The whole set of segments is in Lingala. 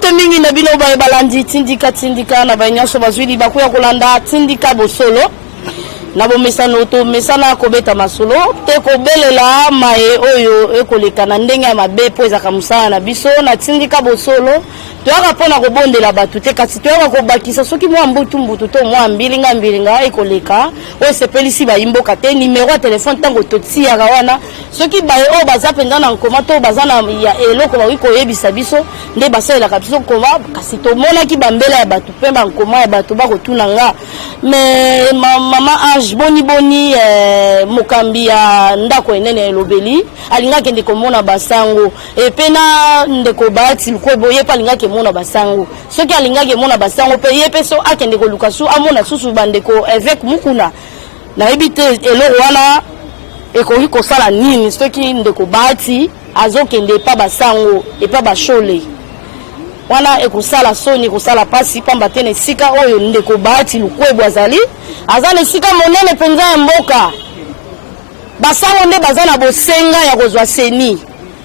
Bote mingi na bino ba balandi tindika na banyaso bazwili bakuya kolanda tindika bosolo. Na bomesano to mesana kobeta masolo te kobelela mae oyo ekoleka na ndenge ya mabe po ezaka musala na biso na tindika bosolo toyaka pona kobondela batu te kasi toyaka kobakisa soki mwa mbutu to mwa mbilinga ekoleka o sepelisi ba imboka te numéro ya téléphone tango totiaka wana soki bae o baza penza na nkoma to baza na ya eloko ba koyebisa biso nde basalelaka biso koma kasi tomonaki bambela ya batu pemba nkoma ya batu bakotuna nga mais mama boni mokambi ya ndako enene elobeli alinga kende komona basango epena ndeko bati lukwebo yepa alinga ke mona basango soki alinga ke mona basango pe yepe so akende ko lukasu amona susu bandeko avec mukuna na ebite elo wana ekoki kosala nini soki ndeko bati azokende pa basango epa bashole wana ekosala soni kosala pasi pamba tene sika oyo ndeko bati lukwebo azali azana sika monene penza ya mboka basango nde bazana bosenga ya kozwa seni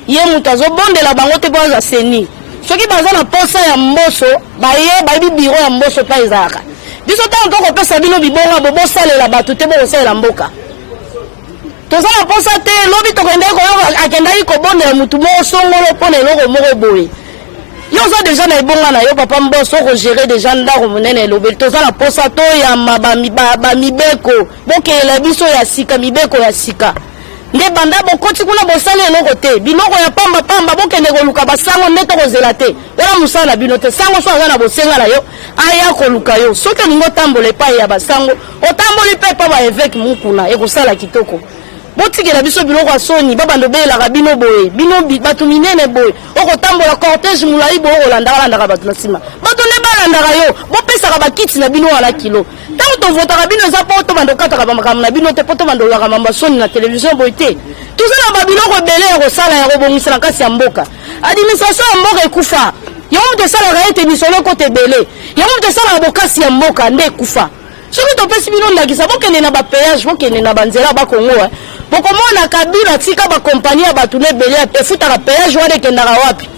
ye mutu azobondela bango te bazwa seni soki bazana posa ya mboso baye biro ya mboso pa ezalaka biso tango tokopesa bino bibonga bobosalela bato te bokosalela mboka tozala posa te lobi tokendaki koyoka akendaki kobondela mutu moko songolo mpona eloko moko boye yo za déjà na ibonga na yo papa mboso ko gérer déjà ndako monene elobeli tozala posa to ya mibeko bokela biso ya sika mibeko ya sika nde banda bokoti kuna bosala eloko te biloko ya pamba bokende koluka basango nde tokozela te wala musala na bino te sango so aza na bosenga na yo aya koluka yo soki olingo tambola epai ya basango otamboli mpe pa ba évêque mukuna ekosala kitoko botikela biso biloko ya soni babando belaka bino boye bino bato minene boye okotambola cortège mulai boye okolandaka bato na nsima bato nde balandaka yo bopesaka bakiti na bino wana kilo ntango tovotaka bino eza mpo tobando kataka bamakambo na bino te mpo tobando olaka mambo ya soni na televizio boye te toza na babiloko ebele ya kosala ya kobongisa na kasi ya mboka administration ya mboka ekufa yango moto esalaka ete misolo ekota ebele yango moto esalaka bokasi ya mboka nde ekufa soki topesi bino ndakisa bokende na bapeyage bokende na banzela bakongo bokomona kabila tika bakompani ya bato na ebele efutaka peyage wana ekendaka wapi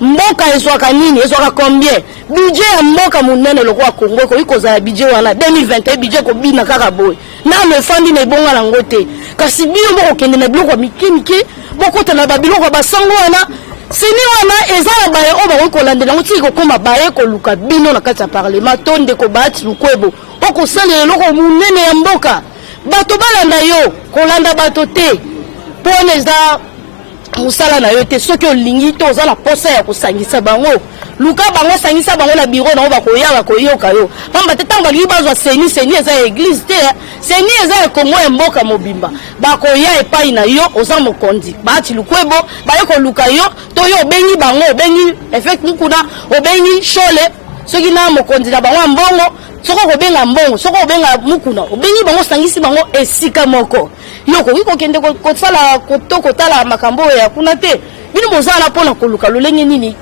mboka ezwaka nini ezwaka combien budget ya mboka monene lokola Kongo ekoki kozala budget wana 2021 budget kobina kaka boye nano efandi na ebonga nango te kasi bino bokokende na biloko ya mike bokota na babiloko ya basango wana seni wana eza na baye oyo bakoki kolandela yango tiki kokoma baye koluka bino na kati ya parlement to ndeko bati lukwebo okosalela eloko monene ya mboka bato balanda yo kolanda bato te pone eza musala na yo te soki olingi to oza na posa ya kosangisa bango luka bango sangisa bango na biro nango bakoyoka yo pamba te ntango balingi bazwa seni eza ya église te seni eza ya kongo ya mboka mobimba bakoya epai na yo oza mokonzi bati lukwebo baye koluka yo to yo obengi bango obengi effect mukuna obengi shole soki na mokonzi na bango ya mbongo soko kobenga mbongo soko kobenga mukuna obengi bango sangisi bango esika moko yoko wiko kende kosala kotala makambo ya kuna te bino bozala pona koluka lolenge nini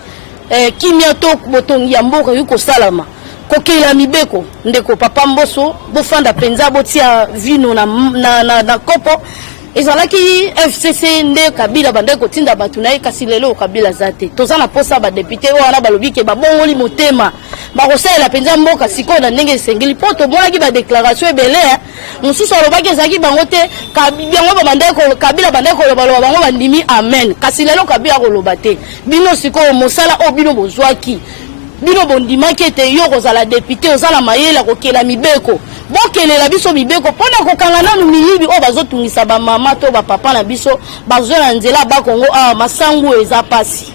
kimia to botongi ya mboka yuko salama kokela mibeko ndeko papa mboso bofanda penza botia vino na kopo ezalaki FCC nde kabila bande kotinda batu na kasi lelo kabila zate tozana posa ba député wana balobike babongoli motema bakosala penza mboka siko na ndenge sengeli poto monaki ba déclaration ebele mususu alobaki ezaki bango te kabila bande koloba bango bandimi amen kasi lelo kabila koloba te bino siko mosala o bino bozwaki bino bondimaki ete yo kozala député ozala mayela kokela mibeko bokelela biso mibeko pona kokanga nanu miyibi o bazotungisa bamama to bapapa na biso bazwa na nzela bakongo masangu eza pasi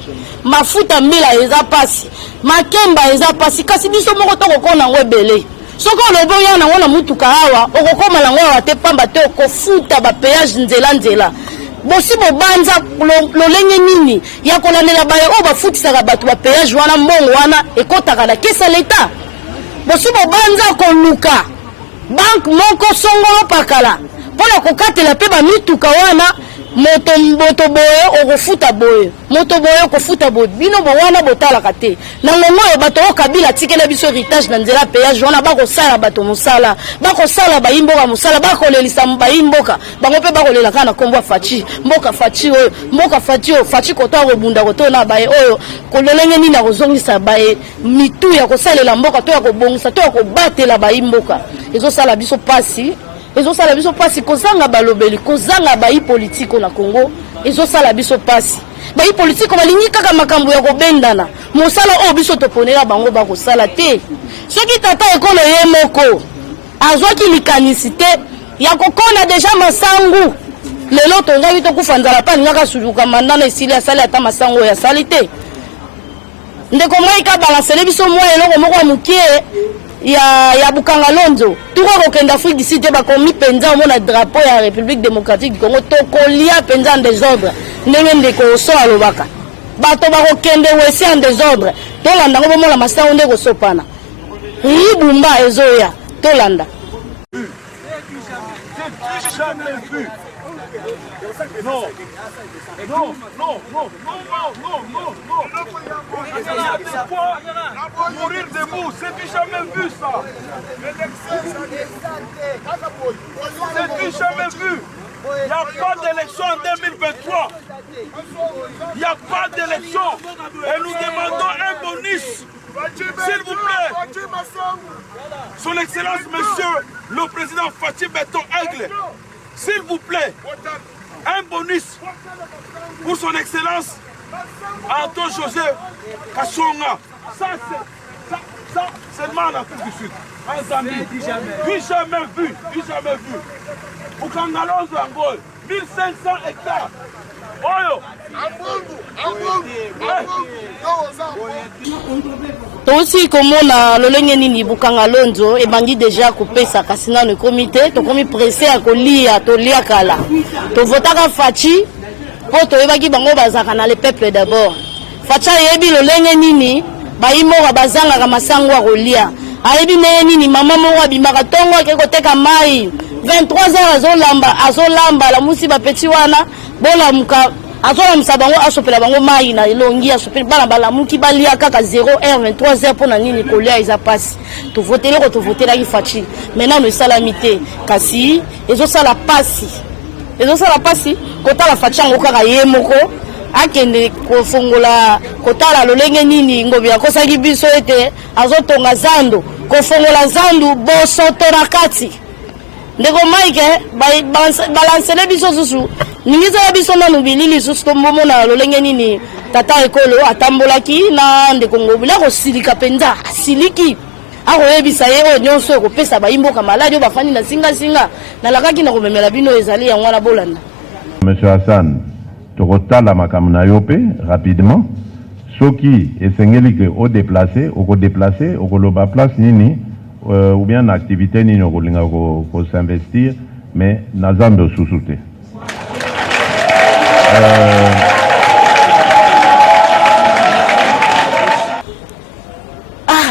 mafuta mbila eza pasi makemba eza pasi kasi biso moko tokokona ngo ebele soko olobi oya nango na mutuka awa okokoma nango awa te pamba te okofuta bapeyage nzela bosi bobanza lolenge nini ya kolandela baye oyo bafutisaka bato bapeyage wana mbongo wana ekotaka na kesa leta bosi bobanza koluka banke moko songolo pakala mpona kokatela mpe bamituka wana moto boye okofuta boye moto boye okofuta boye bino bo wana botala kate na ngongo yo bato okabila tikela biso héritage na nzela péage wana bakosala bato mosala bakosala bayimboka mosala bakolelisa bayimboka bango pe bakolela kana kombo fachi mboka fachi oyo mboka fachi oyo fachi koto akobunda koto na baye oyo kololenge nini akozongisa baye mitu ya kosalela mboka to ya kobongisa to ya kobatela bayimboka ezosala biso pasi ezosala biso pasi kozanga balobeli kozanga bayi politiko na Congo ezosala biso pasi bayi politiko balingi kaka makambo ya kobendana mosala o biso toponela bango bakosala te soki tata ekolo ye moko azwaki likanisite ya kokona deja masangu lelo tonzaki tokufa nzala pa ningaka suluka mandana esili asali ata masango ya sali te ndeko moi ka balansele biso moi eloko moko ya mukie ya Bukanga Lonzo tuko kokenda Afrique du Sud ba komi penza mona drapeau ya République démocratique du Congo tokolia penza en désordre ndenge ndeko so alobaka bato ba kokende wesi en désordre tolanda ngo mona masango ndeko sopana ribumba ezoya tolanda jamais vu. Non. Non, non, non, non, non, non. Mourir debout, c'est du jamais vu ça. C'est du jamais vu. Il n'y a pas d'élection en 2023. Il n'y a pas d'élection. Et nous demandons un bonus. S'il vous plaît. Son Excellence, Monsieur le Président Fachi Beton Aigle, s'il vous plaît, un bonus pour Son Excellence Anton José Kachonga. Ça, c'est seulement en Afrique du Sud. En Zambie. Du jamais vu. Pour Kangalonzo Angol, 1500 hectares. Oyo. Tosi komona lolenge nini Bukanga Lonzo ebangi déjà kopesa kasina no comité to komi pressé à kolia to lia kala to votaka Fachi po to ebaki bango bazaka na le peuple d'abord Facha yebi lolenge nini bayimoka bazanga ka masango a kolia ayebi ne nini mama mo abimaka tongo akeko teka mai 23h azolamba la musi ba petit wana bola muka azola musabango asopela bango mai na elongi asopela bana bala muki balia kaka 0h 23h pona nini kolia iza pasi to votela ko to votela ki Fachi maintenant no salamité kasi ezosala pasi kotala Fachi ngo kaka ye moko akende kofongola kotala lolenge nini ngobi akosaki biso ete azotonga zando kofongola zandu bosoto na kati ndeko Mike balansele biso susu ningiza biso na nubilili susu tombomo na lolenge nini tata ekolo atambolaki na ndeko ngobila ko silika penza siliki ako yebisa ye o nyonso ko pesa bayimboka maladi o bafani na singa na lakaki na komemela bino ezali ya ngwana bolanda. Monsieur Hassan tokotala makamuna yope rapidement soki esengeli ke o déplacer okoloba place nini ou bien en activité ni okolinga ko s'investir mais nazando susute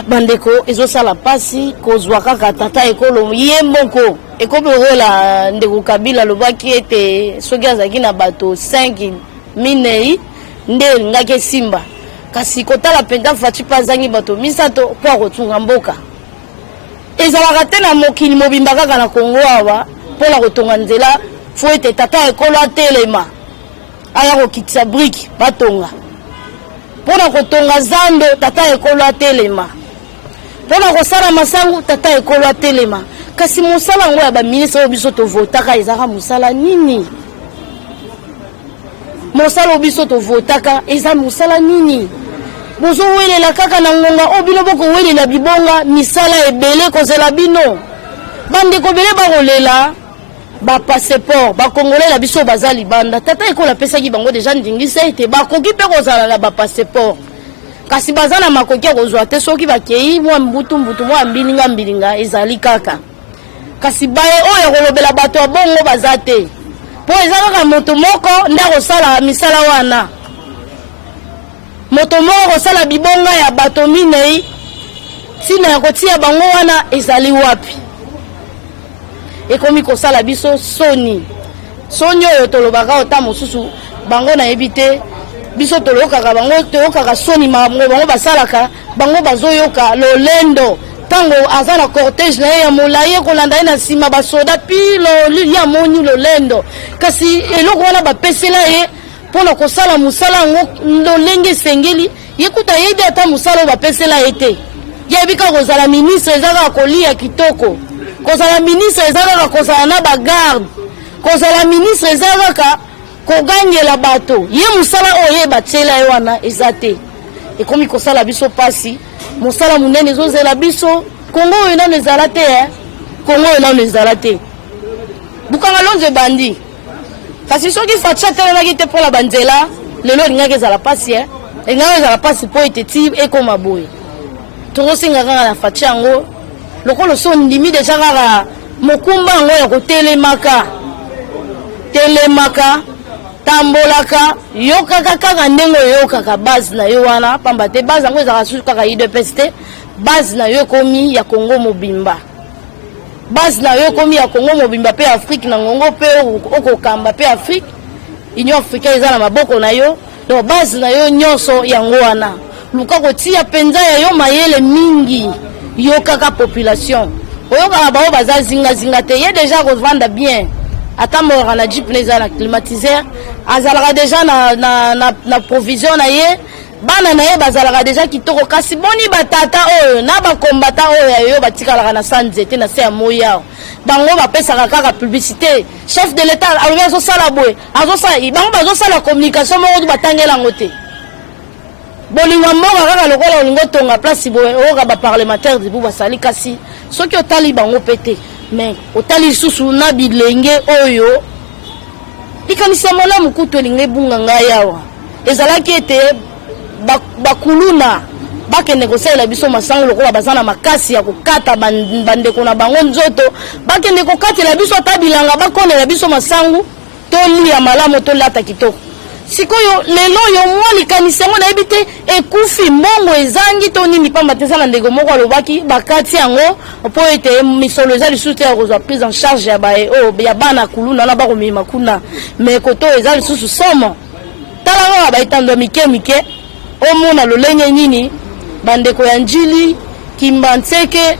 bandeko ezosala pasi kozwa kaka tata ekolo ye moko ekobe rola ndeko Kabila lobaki ete soki azaki na bato 5 minei nde ngake simba kasi kotala penda Fachi pazangi bato misato kwa kotunga mboka ezalaka te na mokili mobimba kaka na Kongo awa mpona kotonga nzela fo ete tata ekolo atelema aya kokitisa briki batonga mpona kotonga zando tata ekolo atelema mpona kosala masangu tata ekolo atelema kasi mosala ngo ya baministre oyo biso tovotaka ezaka mosala nini mosala oyo biso tovotaka eza mosala nini bozowelela kaka na ngonga oyo bino bokowelela bibonga misala ebele kozela bino bandeko bele bakolela bapasseport bakongolela biso baza libanda tata ekolo apesaki bango deja ndingisa ete bakoki mpe kozala na bapasseport kasi baza na makoki ya kozwa te soki bakei mwa mbutu mwa mbilinga ezali kaka kasi baye oyo kolobela bato ya bongo baza te po eza kaka moto moko nde akosala misala wana moto moko kosala bibonga ya bato minei ntina ya kotia bango wana ezali wapi ekomi kosala biso soni sonyo yo tolobaka ota mosusu bango na ebite biso tolokaka bango tolokaka soni bango basalaka bango bazoyoka lolendo tango azana cortège na ya molaye kolanda na sima basoda pilo ya moni lolendo kasi eloko wana bapesela ye pona kosala musala ngo lolenge sengeli yekuta yede ata musala bapesela ete yebika kozala ministre ezaka kolia kitoko kozala ministre ezaka kozala na bagarde kozala ministre ezaka kogangela bato ye musala oye batela ye wana ezate ekomi kosala biso pasi musala munene ezozela biso Kongo oyo nano ezala te Kongo oyo nano ezala te bukanga lonze bandi kasi soki facha telemaki te mpo na banzela lelo elingaki ezala pasi elingaki ezala pasi mpo ete ti ekoma boye tokosenga kaka na facha yango lokolo so ndimi deja kaka mokumba yango ya kotelemaka tambolaka yokaka kaka ndenge oyokaka base na yo wana pamba te base yango ezalaka susu kaka UDPS te base na yo ekomi ya Congo mobimba base na yo ekomi ya Congo mobimba pe Afrique na ngongo pe okokamba pe Afrique Union africaine eza na maboko na yo donc base na yo nyonso yango wana luka kotia penza ya yo mayele mingi yo kaka population oyokaka bao baza zinga te ye déjà revendre bien ata mora na jeep neza na climatiseur azalaka déjà na provision na ye bana na ye bazalaka déjà kitoko kasi boni batata oyo na bakombata oyo yo batikalaka na sanzete na se ya moya bango bapesaka kaka publicité chef de l'état alobi azosala boye bango bazosala communication moko batangela yango te bolingo mboka kaka lokola olingo tonga place boye oyoka baparlementaire dibu basali kasi soki otali bango pete mais otali susu na bilenge oyo likanisa malamu kutu elinga ebunga ngai awa ezalaki ete bakuluna bakende kosalela biso masango lokola baza na makasi ya kokata bandeko na bango nzoto bakende kokatela biso ata bilanga bakonela biso masango tolia malamu tolata kitoko sikoyo lelo yo mwa likanisa ngo na ebite ekufi mbongo ezangi to nini pamba te sana ndego moko alobaki bakati yango po ete misolo eza lisusu te ya kozwa prise en charge ya bana kuluna na bakomema kuna me koto eza lisusu somo tala ngo baitando mike omona lolenge nini bandeko ya njili kimbantseke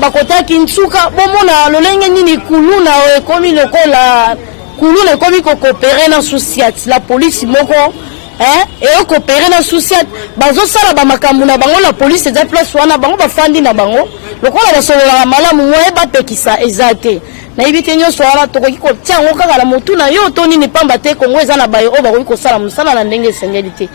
bakotaki nsuka bomona lolenge nini kuluna ekomi lokola kuluna ekomi kokopere na sociat la police moko et coopérer na sociat bazosala ba makambo na bango la police eza place wana bango bafandi na bango lokola basolola malamu moye bapekisa ezate na ibite nyonso wana tokoki kotia ngo kaka na motu na yo to nini pamba te Kongo eza na bayo o bakoki kosala musala na ndenge esengeli te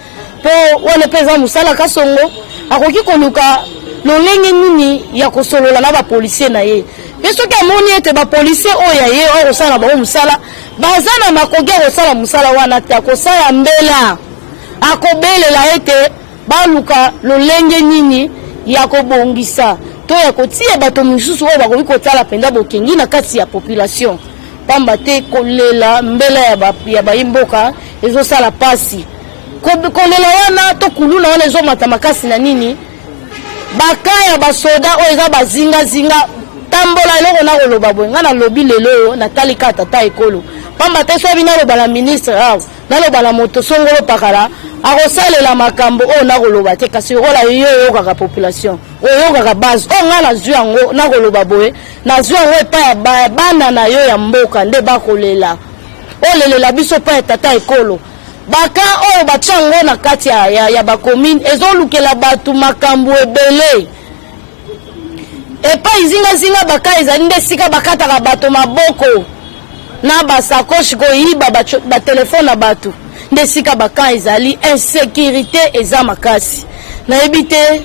po wana peza musala kasongo akoki koluka lolenge nini ya kosolola na ba policier na ye soki amoni ete ba policier oyo ye oyo kosala bango musala baza na makoki kosala musala wana te akosala mbela akobelela ete baluka lolenge nini ya kobongisa to ya kotia bato misusu oyo bakoki kotala penda bokengi na kati ya population pamba te kolela mbela ya bayimboka ezosala pasi kolela wana to kuluna wana ezomata makasi na nini bakaya basoda oyo eza bazinga tambola eloko na koloba boye nga na lobi lelo natali ka tata ekolo pamba te soki naloba na ministre naloba na moto songolo pakala akosalela makambo oyo na koloba te kasi okola yo oyokaka population oyokaka base oyo nga nazwi yango na koloba boye nazwi yango epai ya bana na yo ya mboka nde bakolela olelela biso epai ya tata ekolo baka oyo batia yango na kati ya bakomine ezolukela bato makambo ebele epai zingazinga baka ezali nde sika bakataka bato maboko na basakoshi koyiba batelefone na bato nde sika baka ezali insécurité eza makasi nayebi te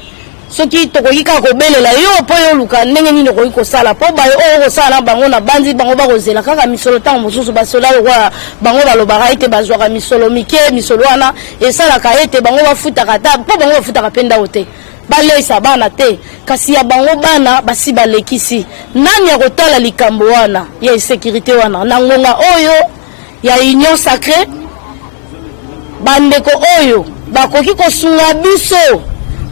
soki tokoki kaka kobelela yo mpo yo luka ndenge nini okoki kosala mpo bayo oyo kosala na bango na bandi bango bakozela kaka misolo ntango mosusu basola lokola bango balobaka ete bazwaka misolo mike misolo wana esalaka ete bango bafutaka ta mpo bango bafutaka mpe ndako te baleisa bana te kasi ya bango bana basi balekisi nani ya kotala likambo wana ya insécurité wana na ngonga oyo ya union sacrée bandeko oyo bakoki kosunga biso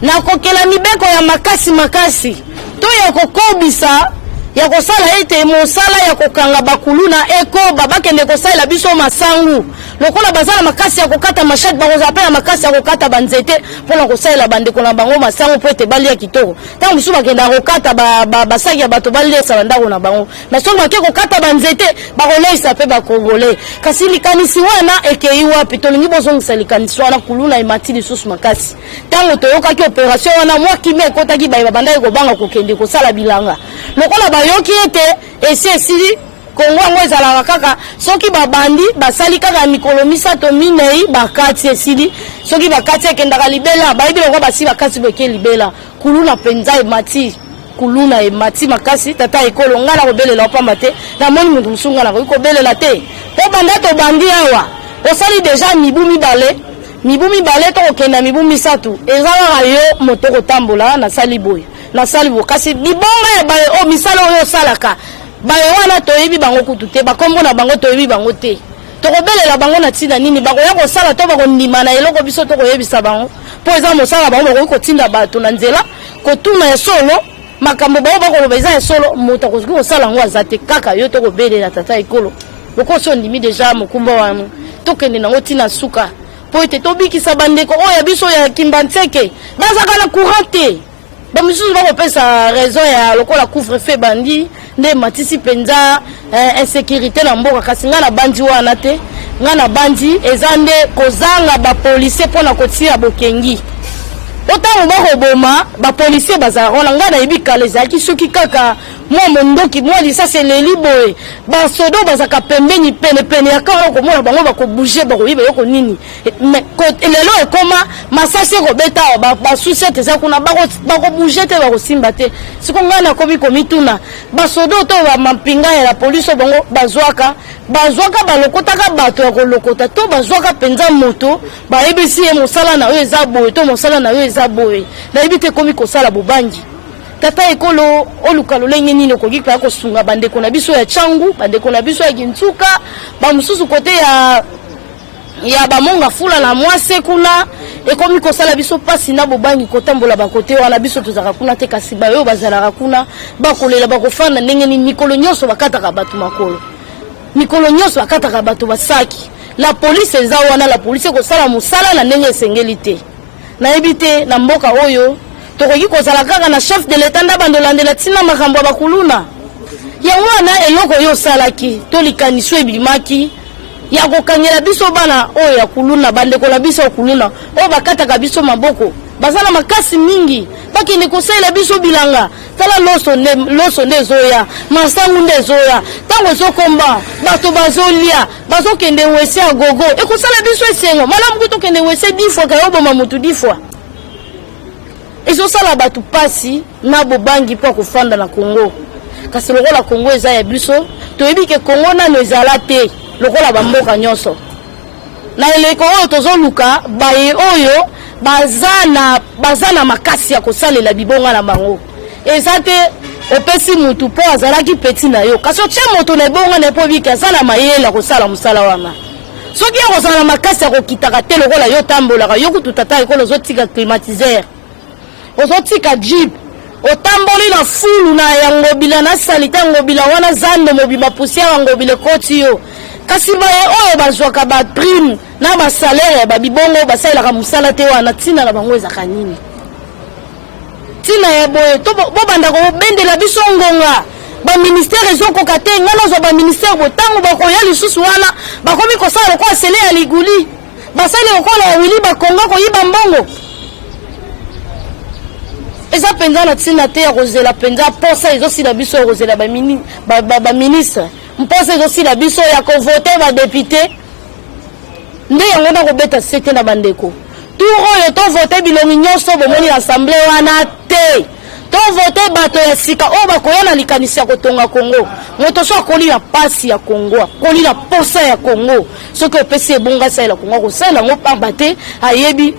na kokela mibeko ya makasi to ya kokobisa ya kosala ete mosala ya kokanga bakuluna eko babakende kosala biso masangu lokola bazala makasi ya kokata machete bakozapela makasi ya kokata banzete mpona kosala bandeko na bango masangu po ete balia kitoko ntango mosusu bakenda kokata basaki ya bato balesa bandako na bango na soki bake kokata banzete bakoleisa mpe bakongole kasi likanisi wana ekei wapi tolingi bozongisa likanisi wana kuluna emati lisusu makasi ntango toyokaki operation wana mwa kimi ekotaki bayeba bandaki kobanga kokende kosala bilanga lokola bayoki ete esi esili Kongo yango ezalaka kaka soki babandi basali kaka mikolo misato minei bakati esili soki bakati ekendaka libela bayibi lokwa basi bakati beke libela kuluna penza emati kuluna emati makasi tata ekolo ngana kobelela opamba te na moni mundu musunga na kobelela te po banda to bandi awa osali deja mibu mibale to kokenda mibu misatu ezalaka yo moto kotambola na sali boy kasi bibonga ya baye o misala oyo salaka baye wana toyebi bango kutu te bakombo na bango toyebi bango te tokobelela bango na tina nini bakoya kosala to bakondima na eloko biso tokoyebisa bango po eza mosala bango bakoki kotinda bato na nzela kotuna ya solo makambo bango bakoloba eza ya solo moto akoki kosala yango aza te kaka yo tokobelela tata ekolo lokoso ondimi deja mokumba wana tokende nango tina suka po ete tobikisa bandeko oyo biso ya Kimbantseke bazaka na courant te bamisusu bakopesa raison ya lokola couvre-feu bandi nde matisi penza insécurité na mboka kasi nga na bandi wana te nga na bandi eza nde kozanga bapolisier mpona kotia bokengi otango bakoboma bapolisier bazalaka wana nga nayebi kala ezalaki soki kaka mwa mondoki mwa lisasi eleli boye basodo bazaka pembeni penepene ya kaka okomona bango bakobouge bakoyiba yoko nini lelo ekoma masasi ekobeta awa basusi ete eza kuna bakobouge te bakosimba te siko ngai nakomi komituna basodo to bamampinga ya la polisi bango bazwaka balokotaka bato ya kolokota to bazwaka penza moto bayebisi ye mosala na oyo eza boye to mosala na oyo eza boye nayebi te komi kosala bobangi tata ekolo oluka lolenge nini okoki kaka kosunga bandeko na biso ya Tchangu bandeko na biso ya Gintsuka bamosusu kote ya bamonga fula na mwase kuna ekomi kosala biso pasi na bobangi kotambola bakote wana biso tozaka kuna te kasi bayo bazalaka kuna bakolela bakofanda ndenge nini mikolo nyonso bakataka bato makolo mikolo nyonso bakataka bato basaki la police eza wana la police kosala mosala na ndenge esengeli te nayebi te na mboka oyo tokoki kozala kaka na chef de l'état nda bandolandela ntina makambo ya bakuluna yango wana eloko oyo osalaki tolikaniso ebimaki ya kokangela biso bana oyo ya kuluna bandeko na biso kuluna oyo bakataka biso maboko bazala makasi mingi bakende kosalela biso bilanga tala loso nde ezoya masangu nde ezoya ntango ezokomba bato bazolia bazokende wese ya gogo ekosala biso esengo malamu ki tokende wese 10 fois kayoboma motu 10 fois ezosala bato pasi na bobangi mpo kofanda na Kongo kasi lokola Kongo eza ya biso toyebi ke Kongo nano ezala te lokola bamboka nyonso na eleko oyo tozoluka baye oyo baza na makasi ya kosalela bibonga na bango eza te opesi mutu po azalaki peti na yo kasi otie moto na ebonga na epo biki aza na mayela kosala mosala wana soki ya kozala na makasi ya kokitaka te lokola yo tambolaka yo kutu tata ekolo ozotika climatiseur ozotika jeep otamboli na fulu na ya ngobila na salita ngobila wana zando mobima poussière ngobile koti yo kasi baye oyo bazwaka ba prime na ba salaire ba bibongo basalaka musala te wana tina na bango ezaka nini tina ya boye to bobanda ko bendela biso ngonga ba ministère ezokoka te ngana zo ba ministère botango bakoya lisusu wana bakomi kosala ko sele ya liguli basali okola wili bakonga ko yiba mbongo eza penza na tina te ya kozela penza posa ezosila biso ya kozela baministre mposa ezosila biso ya kovote badepute nde yango na kobeta sete na bandeko tour oyo tovote bilongi nyonso bomoni assemblée wana te tovote bato ya sika oyo bakoya na likanisi ya kotonga Kongo moto so akoli na pasi ya Kongo akoli na posa ya Kongo soki opesi ebonga saela Kongo kosala yango pamba te ayebi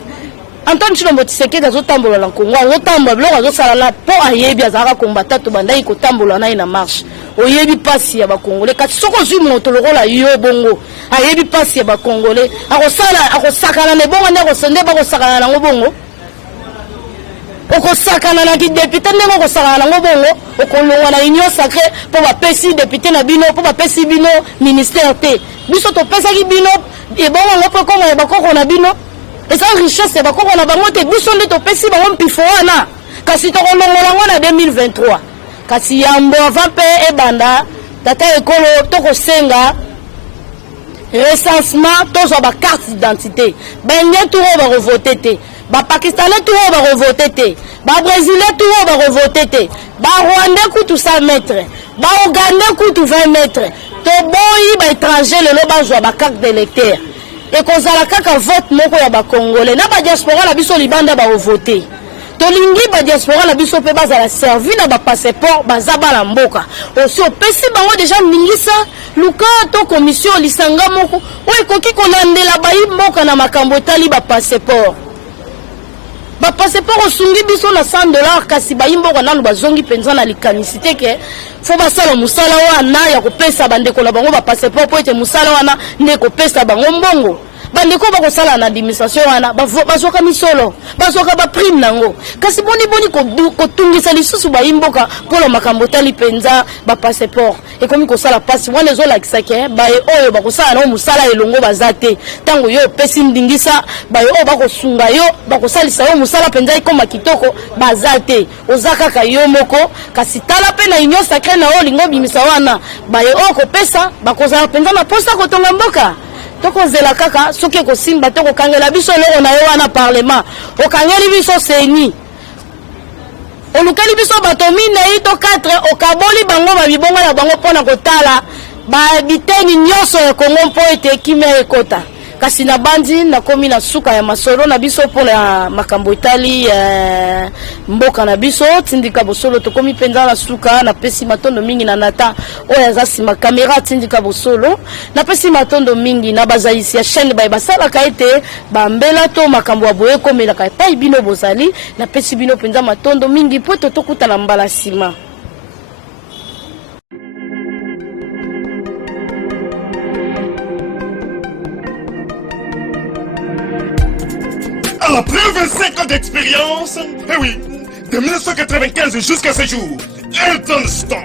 Antoine Tshilombo Tshisekedi azotambola na Kongo azotambola biloko azosala na po ayebi azalaka kombata to bandai kotambola na ina marche oyebi pasi ya bakongole kasi soko zwi moto lokola yo bongo ayebi pasi ya bakongole akosala akosakana ne bongo ne akosende bakosakana nango bongo okosakana na député ndenge okosakana nango bongo okolongwa na union sacré po bapesi député na bino po bapesi bino ministère te biso topesaki bino ebongo ngo po kongo ya bakoko na bino eza richesse ya bakoko na bango te biso nde topesi bango mpifo wana kasi tokolongola ngo na 2023 kasi yambo avant mpe ebanda tata ekolo tokosenga recensement tozwa bacarte d'identité benge tout oyo bakovote te bapakistanais tout oyo bakovote te babrésilais tout oyo bakovote te barwandais kutu 100 mètres baougandais kutu 20 mètres toboyi baétranger lelo bazwa bacarte d'électeur ekozala kaka vote moko ya bacongolais na badiaspora na biso libanda baovote tolingi badiaspora na biso mpe bazala servi na bapasseport baza bana mboka osi opesi bango deja ningisa luka to commission lisanga moko oyo ekoki kolandela bayi mboka na makambo etali bapasseport bapasseport osungi biso na $100 kasi bayi mboka nanu bazongi mpenza na likanisi te ke fo basala mosala wana ya kopesa bandeko na bango bapasseport po ete mosala wana nde kopesa bango mbongo bandeko bakosala na administration wana bazwaka misolo bazwaka baprime nango kasi boni kotungisa lisusu bayimboka mpona makambo tali mpenza bapasseport ekomi kosala pasi wana ezolakisa ke baye oyo bakosala nango mosala elongo baza te ntango yo opesi ndingisa baye oyo bakosunga yo bakosalisa yo mosala mpenza ekoma kitoko baza te oza kaka yo moko kasi tala mpe na union sacré na oyo olingo obimisa wana baye oyo kopesa bakozala mpenza na posa kotonga mboka tokozela kaka soki kosimba tokokangela biso eloko na yo wana parlement okangeli biso seni olukeli biso bato minei to 4 okaboli bango babibongo na bango mpona kotala babiteni nyonso ya kongo mpo ete kimia ekota kasi na bandi nakomi na suka ya masolo na biso mpona makambo etali mboka na biso tindika bosolo tokomi mpenza na suka napesi matondo mingi na nata oyo aza nsima kamera tindika bosolo napesi matondo mingi na bazalisi ya chaîne baye basalaka ete bambela to makambo ya boye ekomelaka epai bino bozali napesi bino mpenza matondo mingi mpo ete tokutana mbala nsima. Après 25 ans d'expérience, eh oui, de 1995 jusqu'à ce jour, Elton Store,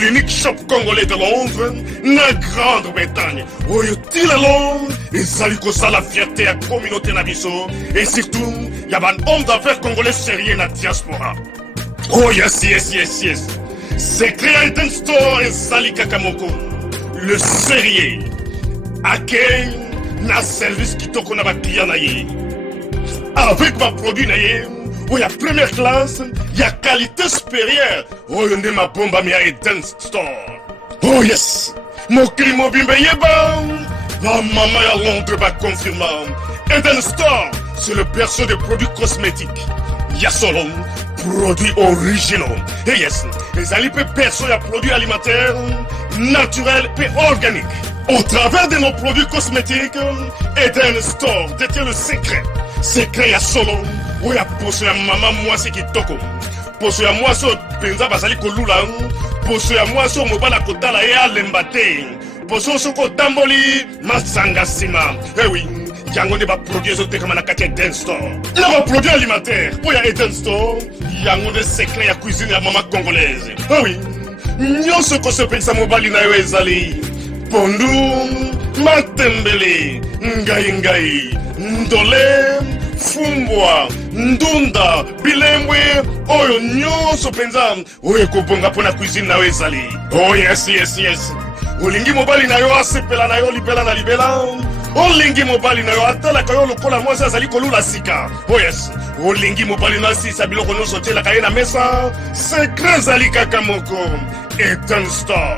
l'unique shop congolais de Londres, na Grande-Bretagne, il est Londres, et salut ça la fierté à la communauté nabiso, et surtout, il y a un homme d'affaires congolais sérieux dans la diaspora. Oh yes. C'est créé Elton Store et Sali Kakamoko, le sérieux, à quel na service qui toko na ba client na ye. Avec ma produit naye, où il y a première classe, il y a qualité supérieure. Oh, il y a ma bombe à Eden Store. Oh yes, mon crime bimbe yeba. La maman à Londres va confirmer. Eden Store, c'est le perso des produits cosmétiques. Il y a solo produits originaux. Et yes, les alipes perso y a produits alimentaires, naturels et organiques. Au travers de nos produits cosmétiques, Eden Store détient le secret. Secret ya solo, où ya poso ya maman mwasi kitoko. Poso ya mwasi penza basali kolula, poso ya mwasi mobala kotala ya lembate. Poso soko tamboli masanga sima. Eh oui, yango ne ba produits ezoteka na kati ya Eden Store. Na ba produits alimentaires, où ya Eden Store, yango de secret ya cuisine ya maman congolaise. Eh oui, nyonso ko se pensa mobali na yo ezali. Pondu, matembele, ngai, ndole, fumbwa, ndunda, bilembwe, oyo nyonso penza, oyo kobonga pona cuisine na ezali. Oh yes. Olingi mobali na yo asepela na yo libela na libela. Olingi mobali na yo atala ka yo lokola mwasi azali kolula sika. Oh yes. Olingi mobali na sisa biloko nyonso tela ka ye na mesa. Secret zali kaka moko. Eden Store.